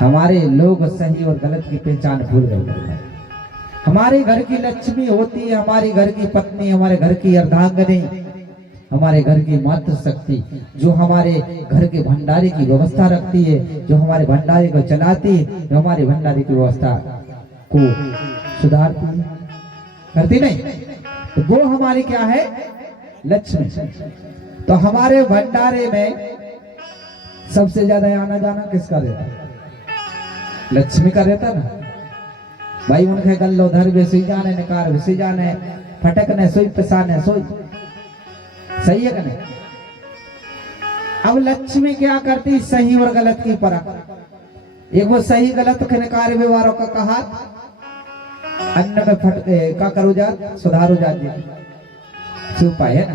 हमारे लोग सही और गलत की पहचान भूल गए। हमारे घर की लक्ष्मी होती है हमारे घर की पत्नी, हमारे घर की अर्धांगिनी, हमारे घर की मातृ शक्ति, जो हमारे घर के भंडारे की व्यवस्था रखती है, जो हमारे भंडारे को चलाती है, जो हमारे भंडारे की व्यवस्था को सुधारती है, करती नहीं, तो वो हमारी क्या है? लक्ष्मी। तो हमारे भंडारे में सबसे ज्यादा आना जाना किसका रहता है? लक्ष्मी का रहता ना भाई। उनके गल्लो धर भी सुई जाने, निकार भी सुई जाने, फटकने सुई पिसाने सोई, सही है कि नहीं? अब लक्ष्मी क्या करती? सही और गलत की परख। एक वो सही गलत के निकार व्यवहारों का कहा, अन्न में फटके का करो जात सुधारो जात। सुपा है ना,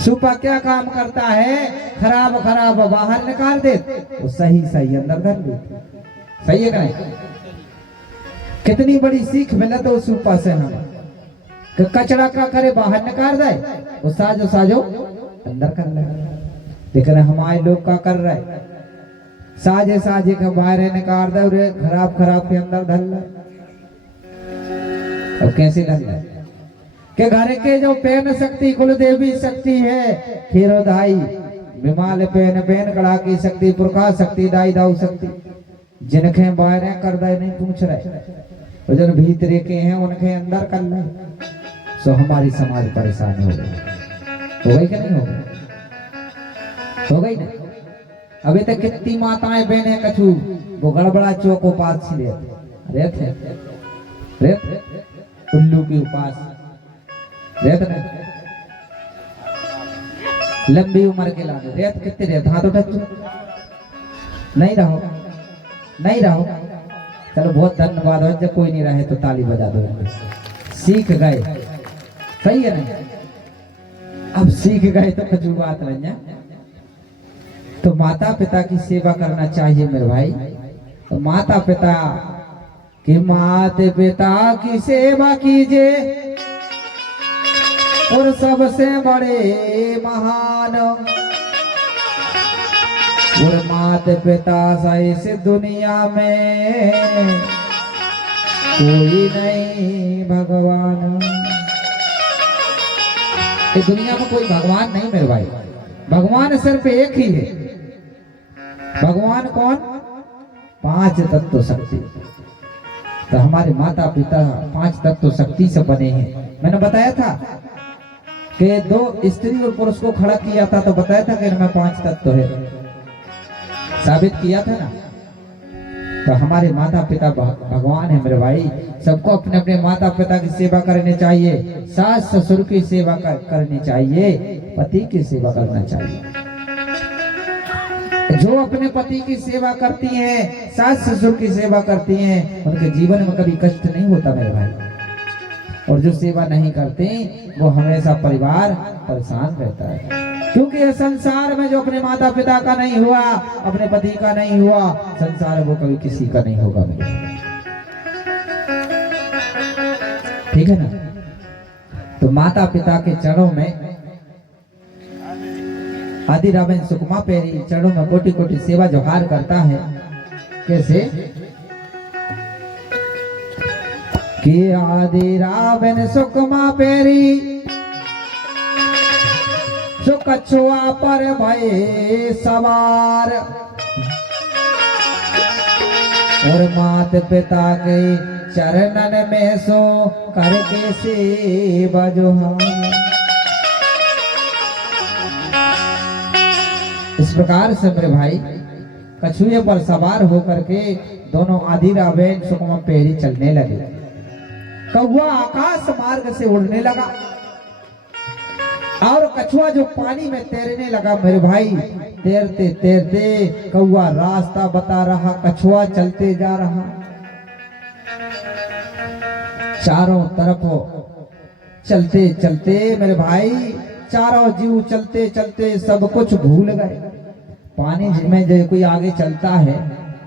सुपा क्या काम करता है? खराब खराब बाहर निकाल दे, वो सही सही अंदर धर दे, सही है कि नहीं? कितनी बड़ी सीख मिला तो सुपा से हमें कि कचरा का करे बाहर निकाल दे, वो साजो साजो अंदर कर ले। लेकिन हमारे लोग का कर रहे, साजे साजे के बाहर निकाल दे और खराब खराब के अंदर धर ले। और कैसे धर ले के घर के जो पेन शक्ति कुल देवी शक्ति है, खीरोधाई विमाल पेन पेन कड़ा की शक्ति, प्रकाश शक्ति, दाई दाऊ शक्ति, जिनके बाहर कर दे नहीं पूछ रहे, और जन भीतरे के हैं उनके अंदर कर ले। सो हमारी समाज परेशान हो गई। हो गई कि नहीं हो गई? हो गई ना। अभी तक कितनी माताएं बहने कछु वो गड़बड़ा चौको पास रेत है, रेत उल्लू के उपास रेत नहीं, लंबी उम्र के लाने रेत कितने रेत हाथ उठा नहीं रहो, नहीं रहो। चलो बहुत धन्यवाद हो, जब कोई नहीं रहे तो ताली बजा दो। सीख गए, सही है नहीं? अब सीख गए तो कुछ बात नहीं है। तो माता पिता की सेवा करना चाहिए मेरे भाई। तो माता पिता की, माता पिता की सेवा कीजिए, और सबसे बड़े महान और माता पिता सा इस दुनिया में कोई नहीं भगवान। इस दुनिया में कोई भगवान नहीं मेरे भाई, भगवान सिर्फ एक ही है। भगवान कौन? 5 तत्व शक्ति। तो हमारे माता पिता 5 तत्व शक्ति से बने हैं। मैंने बताया था कि 2 स्त्री और पुरुष को खड़ा किया था, तो बताया था कि इनमें 5 तत्व है, साबित किया था ना। तो हमारे माता पिता भगवान है मेरे भाई। सबको अपने अपने माता पिता की सेवा करनी चाहिए, सास ससुर की सेवा करनी चाहिए, पति की सेवा करना चाहिए। जो अपने पति की सेवा करती हैं, सास ससुर की सेवा करती हैं, उनके जीवन में कभी कष्ट नहीं होता मेरे भाई। और जो सेवा नहीं करते वो हमेशा परिवार परेशान रहता है। क्योंकि ये संसार में जो अपने माता पिता का नहीं हुआ, अपने पति का नहीं हुआ, संसार वो कभी किसी का नहीं होगा मेरे। ठीक है ना? तो माता पिता के चरणों में आदि रावेन सुकमा पेरी चरणों में कोटि कोटि सेवा जोहार करता है। कैसे कि आदि रावेन सुकमा पेरी जो कछुआ पर भये सवार, और मात पिता के चरणन में सो करके सेवा जोहार। इस प्रकार से मेरे भाई कछुए पर सवार होकर के दोनों आदि रावेन सुकमा पेरी चलने लगे। कौवा आकाश मार्ग से उड़ने लगा और कछुआ जो पानी में तैरने लगा मेरे भाई। तैरते तैरते कौवा रास्ता बता रहा, कछुआ चलते जा रहा। चारों तरफ चलते चलते मेरे भाई चारों जीव चलते चलते सब कुछ भूल गए। पानी में जो कोई आगे चलता है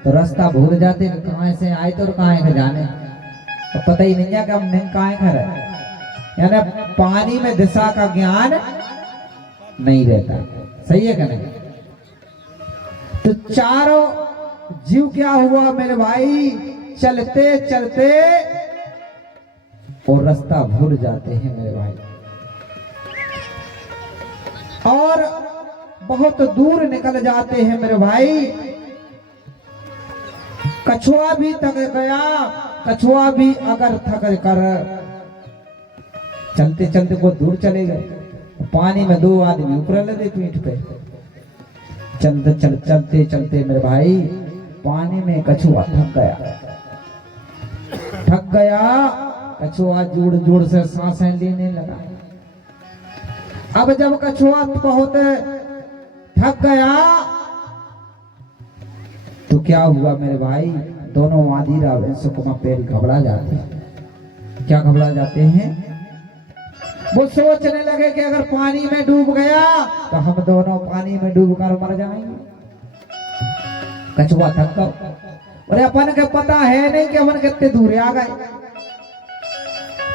तो रास्ता भूल जाते, कहाँ से आए तो कहाँ के जाने, तो पता ही नहीं है कि हम कहाँ खड़े। यानी पानी में दिशा का ज्ञान नहीं रहता, सही है क्या नहीं? तो चारों जीव क्या हुआ मेरे भाई, चलते चलते और रास्ता भूल जाते हैं मेरे भाई, और बहुत दूर निकल जाते हैं मेरे भाई। कछुआ भी थक गया, कछुआ भी अगर थक कर चलते चलते को दूर चले गए, पानी में दो आदमी ऊपर लगे पीठ पे, चलते चलते मेरे भाई पानी में कछुआ थक गया। कछुआ जोड़ जोड़ से सांसें लेने लगा। अब जब कछुआ बहुत थक गया तो क्या हुआ मेरे भाई, दोनों आदि रावण सुकुमा पैर घबरा जाते हैं। क्या घबरा जाते हैं, वो सोचने लगे कि अगर पानी में डूब गया तो हम दोनों पानी में डूब कर मर जाएंगे। कछुआ थक गया और अपन के पता है नहीं कि अपन कितने दूर आ गए,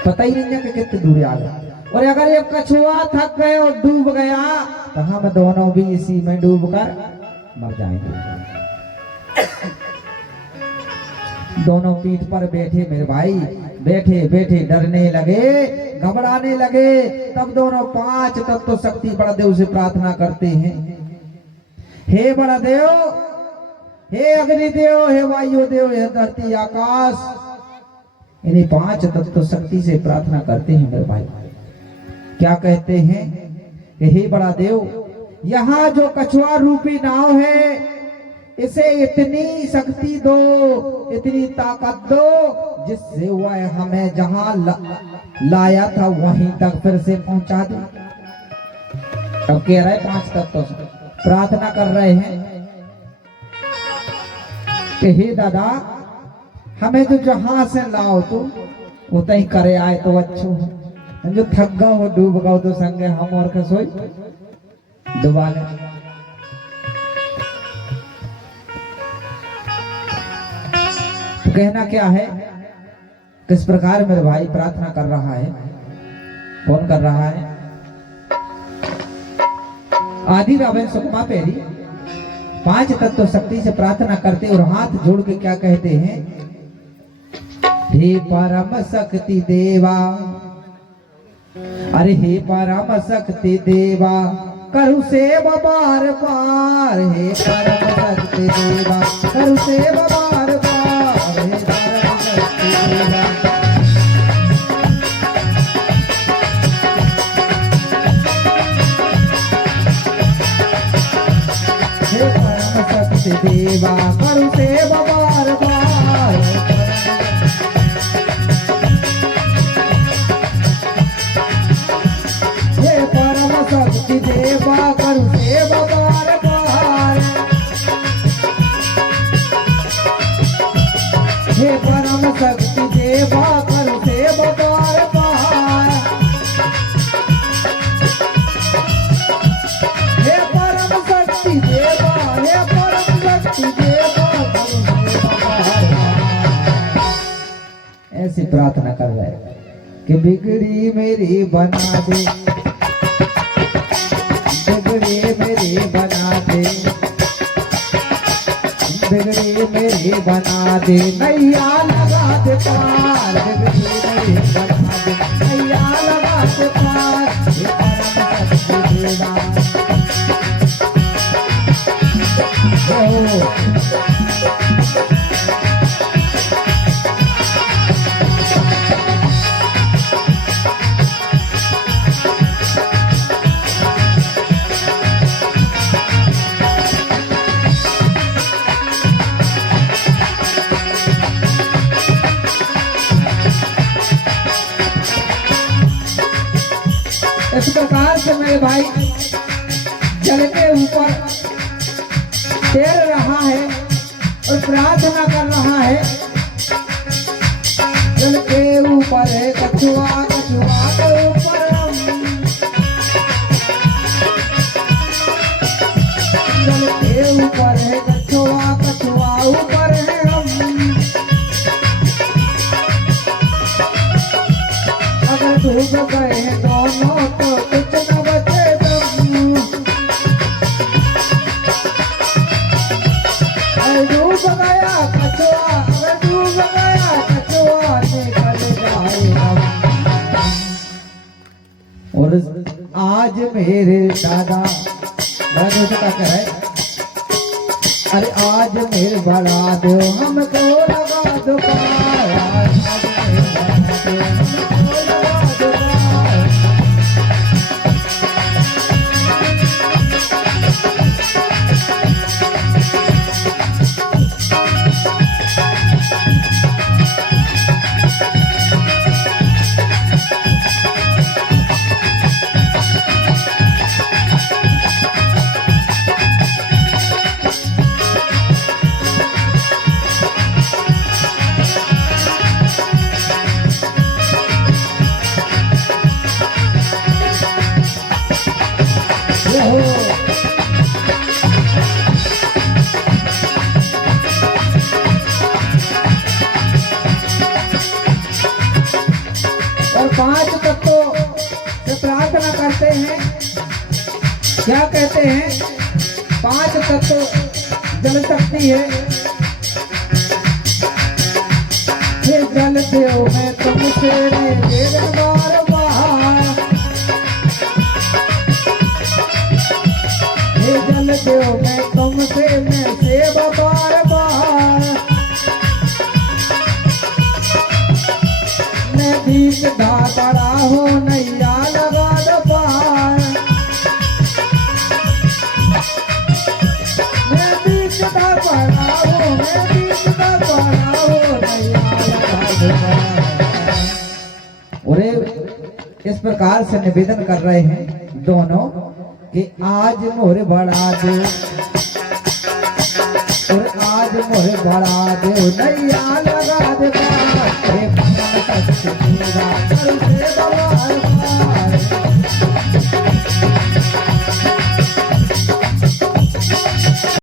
पता ही नहीं है कि कितने दूर आ गए। और अगर ये कछुआ थक गए और डूब गया तो हम दोनों भी इसी में डूब कर मर जाएंगे। दोनों पीठ पर बैठे मेरे भाई, बैठे बैठे डरने लगे, घबराने लगे। तब दोनों पांच तत्व शक्ति बड़ा देव से प्रार्थना करते हैं, हे बड़ा देव, हे अग्निदेव, हे वायु देव, हे धरती आकाश। इन्हीं पांच तत्व शक्ति से प्रार्थना करते हैं मेरे भाई। क्या कहते हैं, हे बड़ा देव, यहाँ जो कछुआ रूपी नाव है इसे इतनी शक्ति दो, इतनी ताकत दो जिससे वह हमें जहां लाया था वहीं तक फिर से पहुंचा दो। अब कह रहे पांच तत्व प्रार्थना कर रहे हैं कि हे दादा, हमें जो जहां से लाओ तो उतना ही करे आए तो अच्छो हो, जो थक गो हो डूब गो तो संगे हम और कसोई डुबा ले। कहना क्या है, किस प्रकार मेरे भाई प्रार्थना कर रहा है, कौन कर रहा है, आदि रावण सुकुमा पैरी पांच तत्व शक्ति से प्रार्थना करते और हाथ जोड़ के क्या कहते हैं, हे परम शक्ति देवा, अरे हे परम शक्ति देवा, करु सेव बार बार, हे परम शक्ति देवा, करु सेव बार बार, हे परम शक्ति देवा। हे परम शक्ति देवा, करु सेव बार बार, हे परम शक्ति देवा, करु सेव बार बार, हे परम शक्ति देवा, करु सेव बार बार, हे परम शक्ति देवा, हे परम शक्ति देवा, करु सेव बार बार। ऐसी प्रार्थना कर रहे हैं कि बिगड़ी मेरी बना दे, बिगड़ी मेरी बना दे, बिगड़ी मेरी बना दे, नैया लगा दे पार, बिगड़ी मेरी बना दे, नैया लगा दे पार, हे परम शक्ति देवा। इस प्रकार से मेरे भाई जल के ऊपर तैर रहा है और प्रार्थना कर रहा है। जल के ऊपर है कछुआ, कछुआ के ऊपर हम, जल के ऊपर है कछुआ, कछुआ ऊपर है हम। अगर डूब गए हैं दोनों तो कुछ न बचे दम, अगर डूब गया कछुआ, अगर डूब गया कछुआ निकल जाएगा। और आज मेरे दादा दादू का कह रहे, अरे आज मेरे बड़ा दो हमको लगा दो पार, आज मेरे बड़ा दो हमको लगा दो पार। और 5 तत्वों से प्रार्थना करते हैं, क्या कहते हैं? 5 तत्व जल शक्ति है। हे जल देव मैं तुमसे बार बार, हे जल देव मैं तुमसे मैं सेवा बार बार। मैं बीच धारा हो नैया लगा दो पार, मैं बीच धारा हो, मैं बीच धारा हो नैया लगा दो पार। और इस प्रकार से निवेदन कर रहे हैं दोनों कि आज मोरे बड़ा दे, और आज मोरे बड़ा दे नैया लगा दे पार। हे पूरा कर से बाबा